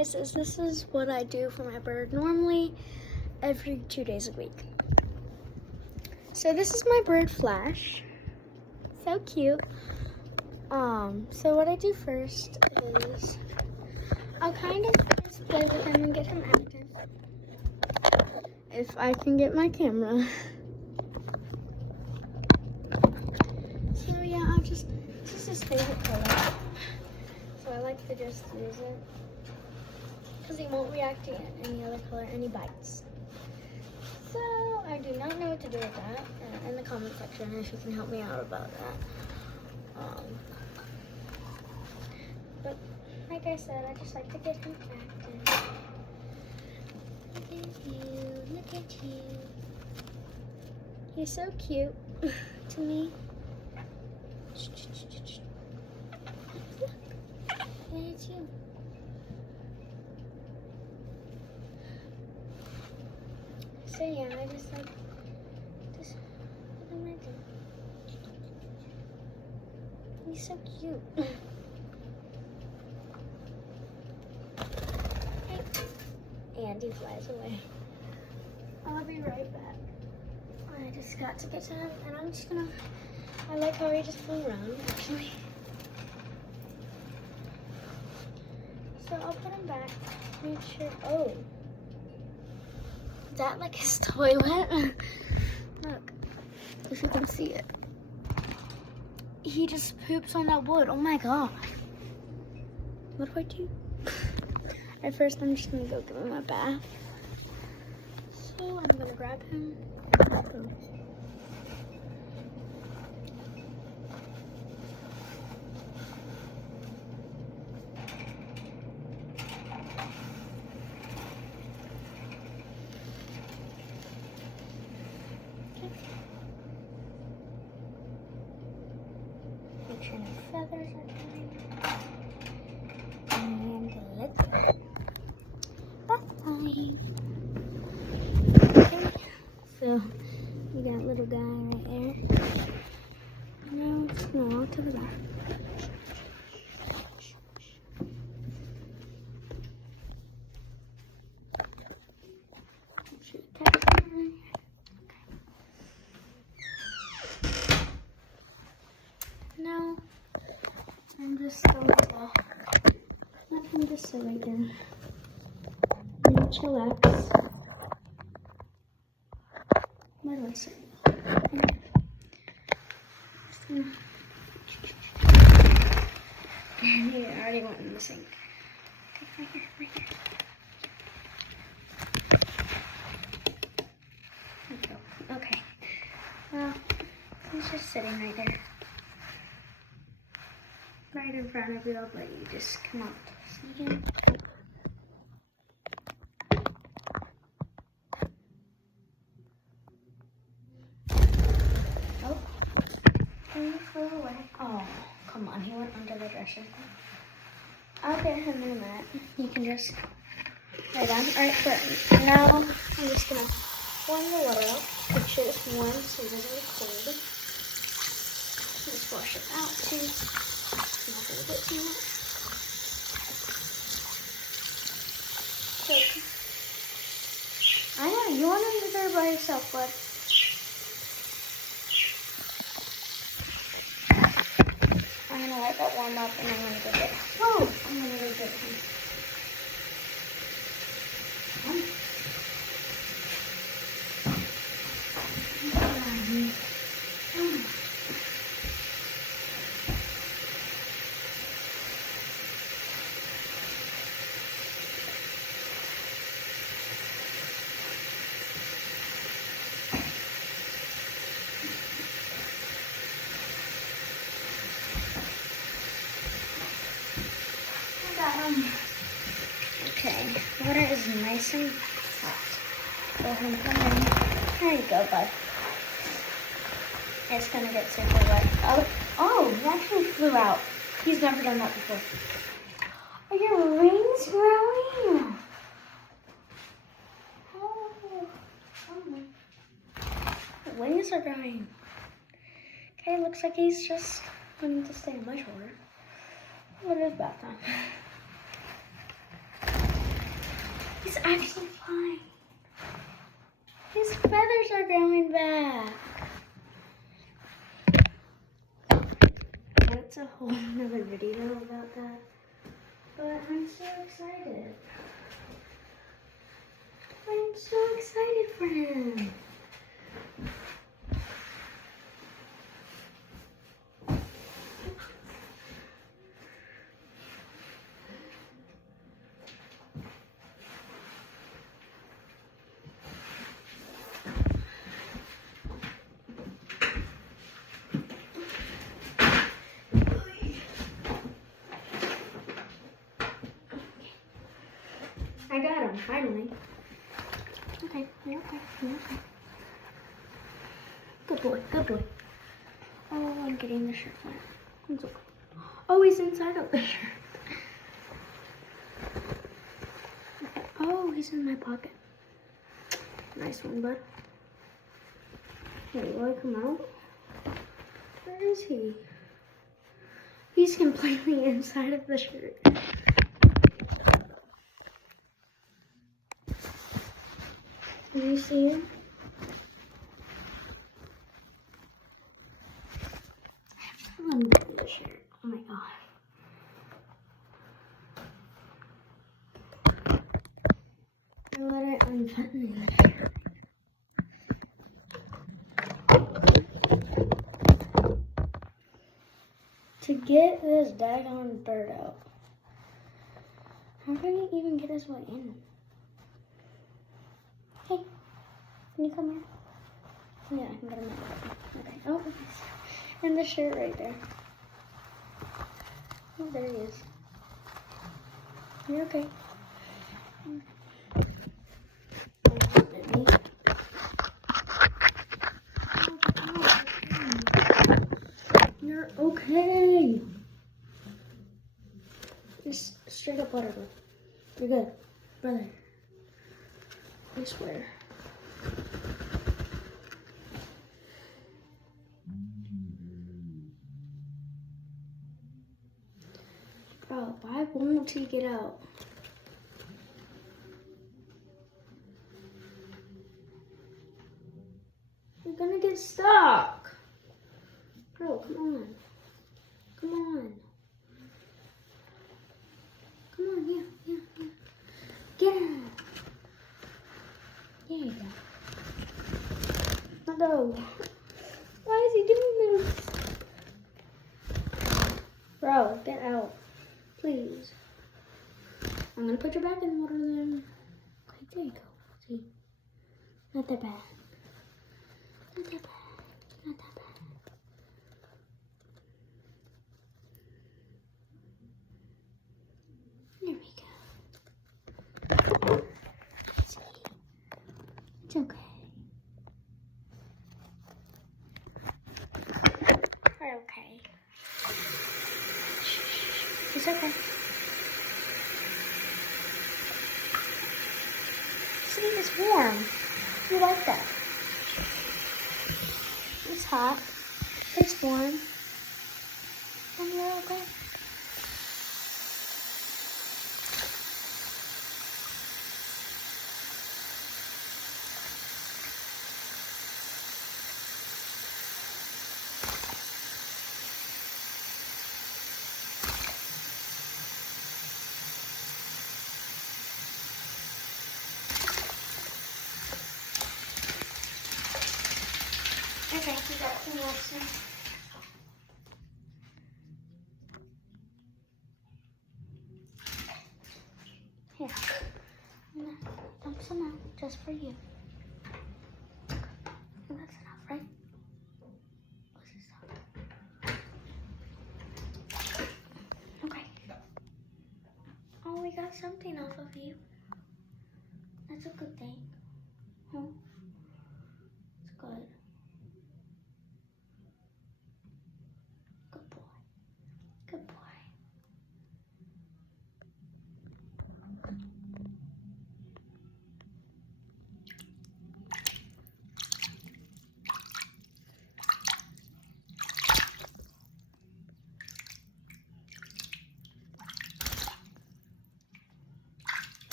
guys is this is what I do for my bird normally every 2 days a week. So this is my bird Flash. So cute. So what I do first is I'll kind of just play with him and get him active. If I can get my camera. So yeah, this is his favorite color. So I like to just use it. Because he won't react to any other color and he bites. So I do not know what to do with that. In the comment section if you can help me out about that. But like I said, I just like to get him active. Look at you, look at you. He's so cute to me. Look, it's you. So yeah, I just like, what am I doing? He's so cute. And he flies away. I'll be right back. I just got to get to him, and I'm just gonna, I like how he just flew around, actually. So I'll put him back, make sure, oh. Is that like his toilet? Look, if you can see it. He just poops on that wood, oh my god. What do I do? At first, I'm just gonna go give him a bath. So I'm gonna grab him. Make sure no feathers are coming. And let's go. Okay, so we got little guy right there. Now let's go to the back. Now I'm just going to let him just sit right there and chillax. Where do I sit? He already went in the sink. Okay, right here, right here. There we go. Okay. Well, he's just sitting right there. Right in front of you, but you just come up to see him. Oh, he flew away. Oh, come on, he went under the dresser. I'll get him in a minute. You can just lay down. Alright, but now I'm just gonna warm the water up. Make sure it's warm so it doesn't get cold. Just wash it out too. Not a bit too much. So, I know, you want to be there by yourself, bud. I'm going to let that warm up and I'm going to go get it. Oh, I'm going to go get him. Okay, water is nice and hot. Go ahead and come in. There you go, bud. It's gonna get super wet. Oh, he actually flew out. He's never done that before. Are your wings growing? Oh, the wings are growing. Okay, looks like he's just wanting to stay in my shoulder. What is bath time? He's actually fine. His feathers are growing back. That's a whole nother video about that. But I'm so excited. I'm so excited for him. I got him, finally. Okay, you're okay, you're okay. Good boy, good boy. Oh, I'm getting the shirt wet. It's okay. Oh, he's inside of the shirt. Oh, he's in my pocket. Nice one, bud. Hey, you wanna come out? Where is he? He's completely inside of the shirt. Do you see him? I have to unbutton the shirt. Oh my god. I let it unbutton the shirt. To get this daggone bird out. How can he even get his way in? Hey, can you come here? Yeah, I can get him out. Okay. Oh, he's in the shirt right there. Oh, there he is. You're okay. You're okay. Just straight up water, bro. You're good, brother. I swear. Bro, why won't he get out? You're gonna get stuck. Bro, come on. Come on. Come on, yeah. Get him. There you go. No. Why is he doing this? Bro, get out. Please. I'm gonna put you back in the water then. Okay, there you go. See? Not that bad. Not that bad. Not that bad. There we go. See? It's okay. We're okay. It's okay. See, it's warm. You like that? It's hot. It's warm. And you're okay. Okay, you got some medicine. Here. I'm gonna dump some out just for you. And that's enough, right? What's this stuff? Okay. Oh, we got something off of you. That's a good thing. Huh? It's good. Good boy. Good boy.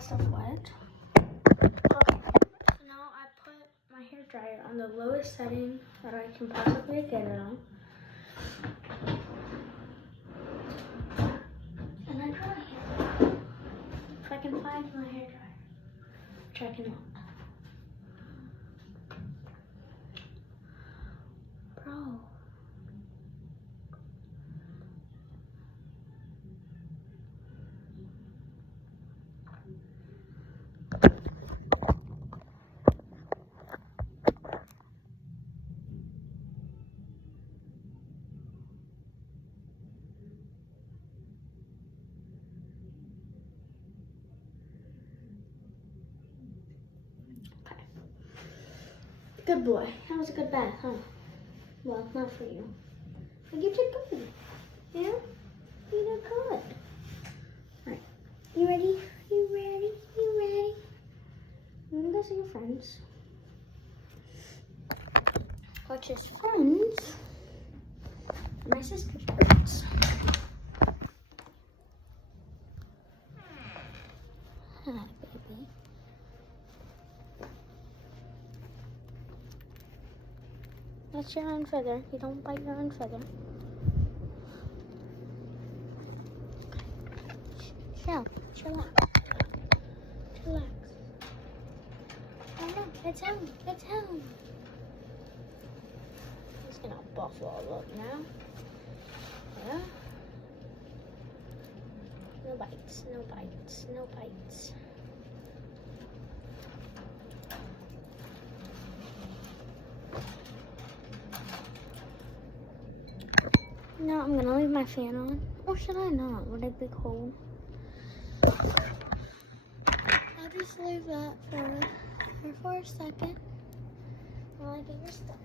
that stuff wet. Okay. So now I put my hair dryer on the lowest setting that I can possibly get it on. And I dry it. If I can find my hair dryer, which I cannot. Bro. Good boy. That was a good bath, huh? Well, not for you. But you did good. Yeah? You did good. Alright. You ready? You ready? You ready? I'm gonna go see your friends. Which is friends. My sister's friends. Hi, baby. That's your own feather. You don't bite your own feather. Chill. Chillax. Chillax. Oh no, it's home. It's home. He's gonna buff all up now. Yeah. No bites. No bites. No bites. No, I'm gonna leave my fan on. Or should I not? Would it be cold? I'll just leave that for a second while I get your stuff.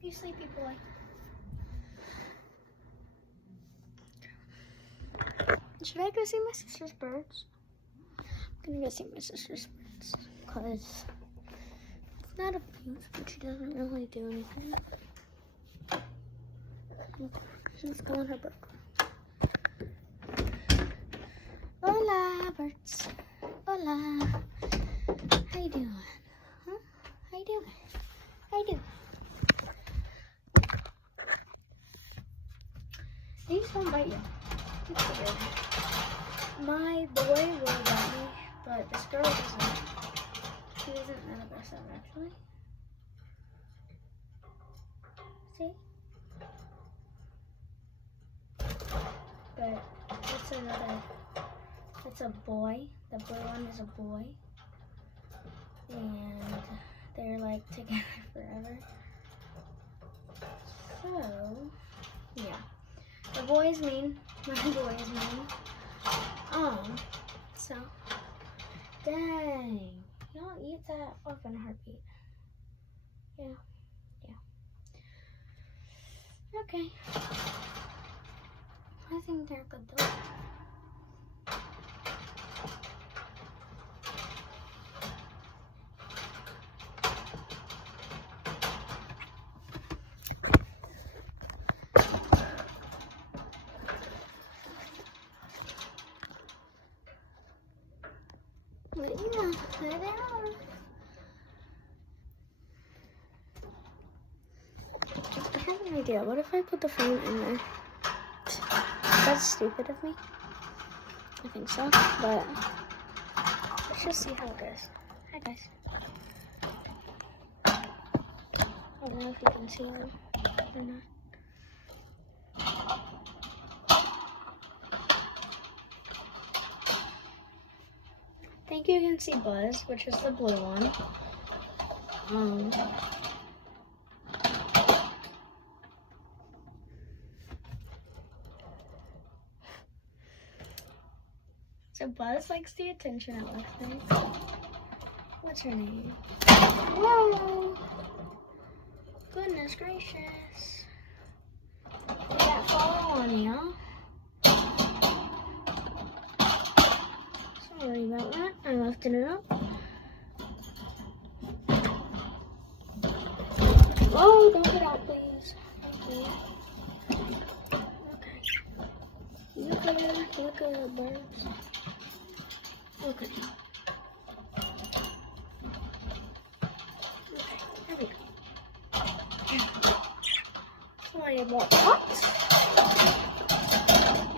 You sleepy boy. Should I go see my sister's birds? I'm gonna go see my sister's birds because it's not abuse, but she doesn't really do anything. Let's go in her book. Hola, birds. Hola. How you doing? Huh? How you doing? How you doing? These won't bite you. It's weird. My boy will bite me, but this girl doesn't. She isn't that aggressive, actually. See? But it's a boy. The blue one is a boy. And they're like together forever. So, yeah. The boy is mean. My boy is mean. So, dang. You don't eat that off in a heartbeat. Yeah. Okay. I think they're good though. Yeah, there they are. I have an idea. What if I put the phone in there? That's stupid of me. I think so, but let's just see how it goes. Hi guys. I don't know if you can see them or not. I think you can see Buzz, which is the blue one. So Buzz likes the attention, it looks like. What's her name? Whoa! Goodness gracious. Did that fall on you? Sorry about that. I lifted it up. Oh, don't for the birds. Okay. There we go. Sorry about that.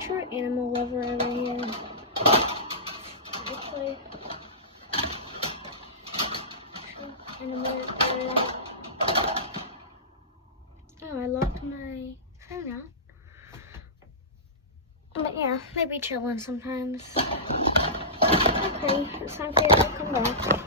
True animal lover over here. Okay. Oh, I locked my phone out. But yeah, they be chilling sometimes. Okay, it's time for you to come back.